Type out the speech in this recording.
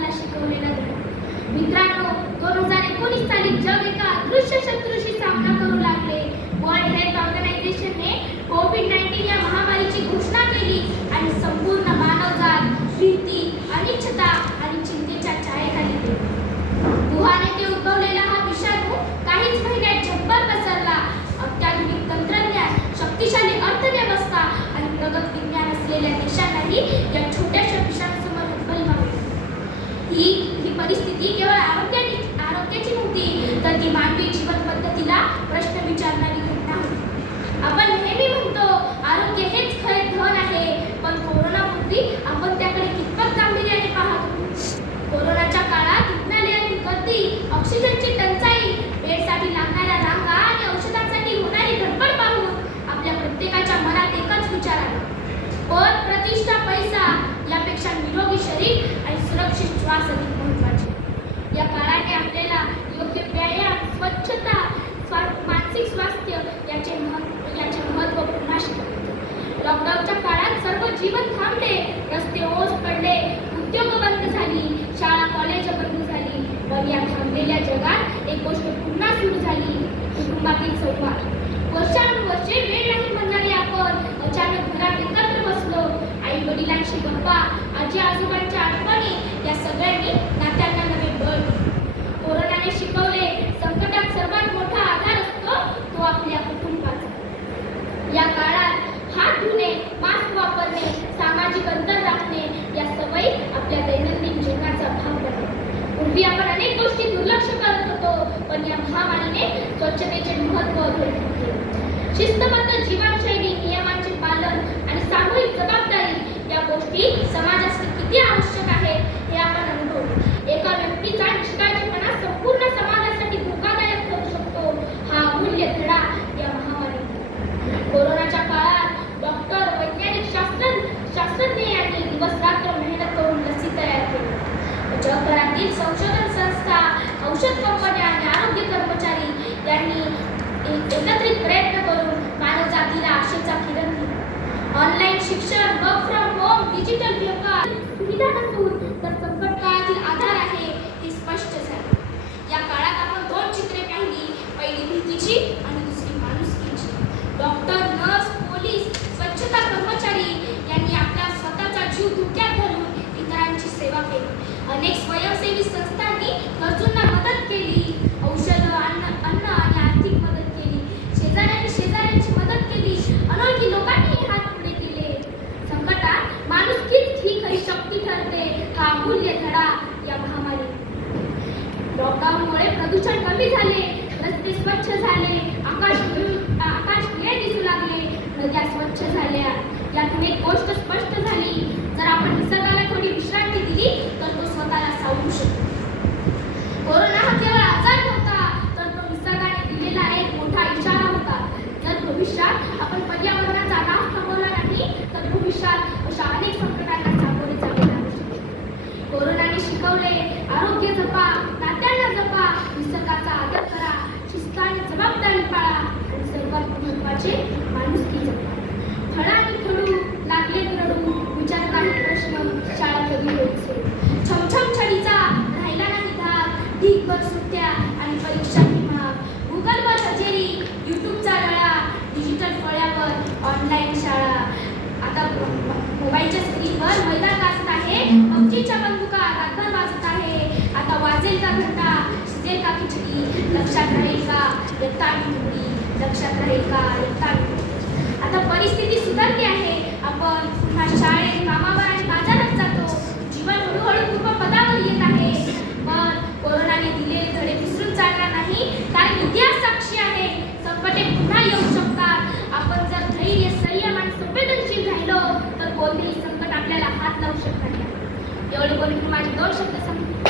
माणसाला शिकवलेला धडा। मित्रांनो, 2019 साली जग एका अदृश्य शत्रूशी सामना करू लागले। वर्ल्ड हेल्थ ऑर्गनायझेशनने कोविड-19 या महामारीची घोषणा केली आणि संपूर्ण मानवजात भीती, अनिश्चितता आणि चिंतेच्या छायेखाली गेली। वुहान येथे उद्भवलेला हा विषाणू काहीच महिन्यात जगभर पसरला। अत्याधुनिक तंत्रज्ञान, शक्तिशाली अर्थव्यवस्था आणि प्रगत विज्ञान असलेल्या देशांनाही या छोट्याशा विषाणूसमोर हतबल व्हावे लागले। ही परिस्थिती केवळ आरोग्याची नव्हती, तर ती मानवी जीवन पद्धतीला प्रश्न विचारणारी घटना होती। आपण नेहमी म्हणतो आरोग्य हेच खरे धन आहे, पण कोरोनापूर्वी आपण त्याकडे कितपत गांभीर्याने पाहत होतो। कोरोनाच्या काळात रुग्णालयातील गर्दी, ऑक्सिजनची टंचाई, बेडसाठी लागणाऱ्या रांगा आणि औषधांसाठी होणारी धडपड पाहून आपल्या प्रत्येकाच्या मनात एकच विचार आला, पद, प्रतिष्ठा, पैसा यापेक्षा निरोगी शरीर आणि सुरक्षित श्वास अधिक महत्त्वाचे। या काळाने आपल्याला योग्य व्यायाम, स्वच्छता, मानसिक स्वास्थ्य याचे महत्त्व पुन्हा शिकवले। लॉकडाऊनच्या काळात सर्व जीवन थांबले, रस्ते ओस पडले, उद्योग बंद झाली, शाळा कॉलेज बंद झाली, पण या थांबलेल्या जगात एक गोष्ट पुन्हा सुरू झाली, कुटुंबातील संवाद। वर्षानुवर्षे वेळ नाही म्हणणारे आपण अचानक घरात एकत्र बसलो। आई वडिलांशी गप्पा, आजी आजोबांच्या आठवणी या सगळ्यांनी नात्यांना नवे बळ दिले। कोरोनाने शिकवले, संकटात सर्वात मोठा आधार असतो तो आपल्या कुटुंबाचा। या काळात हात धुणे, मास्क वापरणे, सामाजिक अंतर राखणे या सवयी आपल्या दैनंदिन जीवनाचा भाग बनले। पूर्वी आपण अनेक गोष्टी दुर्लक्ष करत होतो, पण या महामारीने स्वच्छतेचे महत्त्व अधोरेखित केले। शिस्तबद्ध जीवनशैली, नियमांचे पालन आणि सामूहिक जबाबदारी या गोष्टी समाजासाठी किती आवश्यक आहे हे आपण अनुभवले। एका व्यक्तीचा निष्काळजीपणा संपूर्ण समाजासाठी धोकादायक ठरू शकतो, हा अमूल्य धडा या महामारीने। कोरोनाच्या काळात डॉक्टर, वैज्ञानिक, शास्त्रज्ञ यांनी दिवसरात्र मेहनत करून लसी तयार केली। जगभरातील संशोधन संस्था, औषध कंपन्या आणि आरोग्य कर्मचारी यांनी एकत्रित प्रयत्न करून मानवजातीला आशेचा किरण दिला। ऑनलाईन शिक्षण, वर्क फ्रॉम होम, डिजिटल व्यापार सुविधा नसून तर संकट काळातील आधार आहे हे स्पष्ट झाले। या काळात आपण दोन चित्रे पाहिली, पहिली भीतीची आणि दुसरी माणुसकीची। डॉक्टर, नर्स, पोलीस, स्वच्छता कर्मचारी यांनी आपला स्वतःचा जीव धोक्यात घालून इतरांची सेवा केली। अनेक स्वयंसेवी संस्थांनी गरजूंना मदत केली, औषधं, अन्न आणि आर्थिक मदत केली। शेजाऱ्यांची मदत केली, अनोळखी लोकांनी हात पुढे केले। संकटात माणुसकीच ही खरी शक्ती ठरते, हा अमूल्य धडा या महामारी। लॉकडाऊनमुळे प्रदूषण कमी झाले, रस्ते स्वच्छ झाले, आकाश निळे दिसू लागले, नद्या स्वच्छ झाल्या। यातून एक गोष्ट स्पष्ट झाली, जर आपण निसर्गाला थोडी विश्रांती दिली तर तो स्वतःला सावरू शकतो। कोरोना हा केवळ आजार नव्हता, तर तो निसर्गाने दिलेला एक मोठा इशारा होता। जर भविष्यात आपण पर्यावरणाचा ऱ्हास थांबवला नाही तर भविष्यात अशा अनेक संकटांना सामोरे जावे लागू शकते। कोरोनाने शिकवले, आरोग्य जपा, नात्यांना जपा, निसर्गाचा आदर करा, शिस्त आणि जबाबदारी पाळा आणि सर्वात महत्त्वाचे माणुसकी जपा। फळा आणि खडू लागले रडू, विचार काही प्रश्न, शाळा कधी होईल। छमछम छडीचा राहिला नाही धाक, ढीकभर सुट्ट्या आणि परीक्षा महाग, गुगलवर हजेरी, यूट्यूबचा लळा, डिजिटल फळ्यावर ऑनलाईन शाळा। आता मोबाईलच्या स्क्रीनवर मैदान गाजत आहे, पबजीच्या बंदुका रातभर वाजत आहे। आता वाजेल का घंटा, शिजेल का खिचडी, लक्षात राहील का इयत्ता आणि थोडी, लक्षात राहील का इयत्ता आणि थोडी। आता परिस्थिती सुधारली आहे, आपण पुन्हा शाळेत, कामावर आणि बाजारात जातो, जीवन हळूहळू पूर्वपदावर येत आहे। पण कोरोनाने दिलेले धडे विसरून चालणार नाही, कारण इतिहास साक्षी आहे, संकटे पुन्हा येऊ शकतात। आपण जर धैर्य, संयम आणि संवेदनशील राहिलो तर कोणतेही संकट आपल्याला हात लावू शकणार नाही। एवढे बोलून माझे 2 शब्द सांगतो।